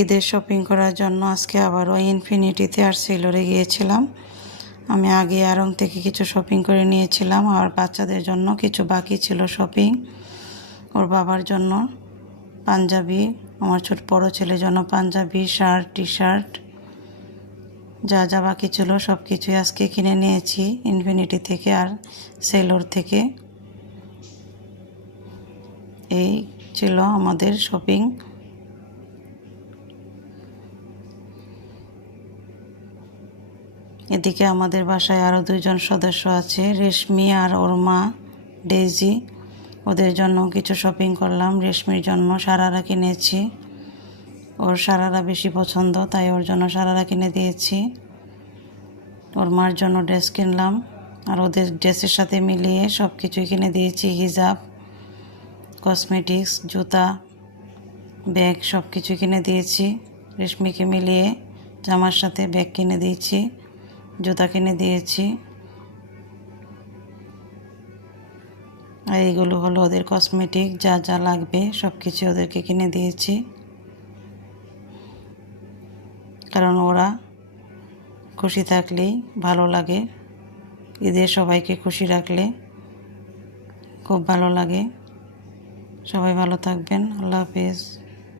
ঈদের শপিং করার জন্য আজকে আবারও ইনফিনিটিতে আর সেলরে গিয়েছিলাম। আমি আগে আড়ং থেকে কিছু শপিং করে নিয়েছিলাম, আর বাচ্চাদের জন্য কিছু বাকি ছিল শপিং। ওর বাবার জন্য পাঞ্জাবি, আমার বড় ছেলের জন্য পাঞ্জাবি, শার্ট, টি শার্ট, যা যা বাকি ছিল সব কিছুই আজকে কিনে নিয়েছি ইনফিনিটি থেকে আর সেলর থেকে। এই ছিল আমাদের শপিং। এদিকে আমাদের বাসায় আরও 2জন সদস্য আছে, রেশমি আর ওর মা ডেইজি। ওদের জন্য কিছু শপিং করলাম। রেশমির জন্য সারারা কিনেছি, ওর সারারা বেশি পছন্দ, তাই ওর জন্য সারারা কিনে দিয়েছি। ওর মার জন্য ড্রেস কিনলাম, আর ওদের ড্রেসের সাথে মিলিয়ে সব কিছুই কিনে দিয়েছি। হিজাব, কসমেটিক্স, জুতা, ব্যাগ সব কিছু কিনে দিয়েছি। রেশমিকে মিলিয়ে জামার সাথে ব্যাগ কিনে দিয়েছি, জুতা কিনে দিয়েছি। আর এইগুলো হলো ওদের কসমেটিক, যা যা লাগবে সব কিছু ওদেরকে কিনে দিয়েছি, কারণ ওরা খুশি থাকলেই ভালো লাগে। ঈদে সবাইকে খুশি রাখলে খুব ভালো লাগে। সবাই ভালো থাকবেন। আল্লাহ হাফেজ।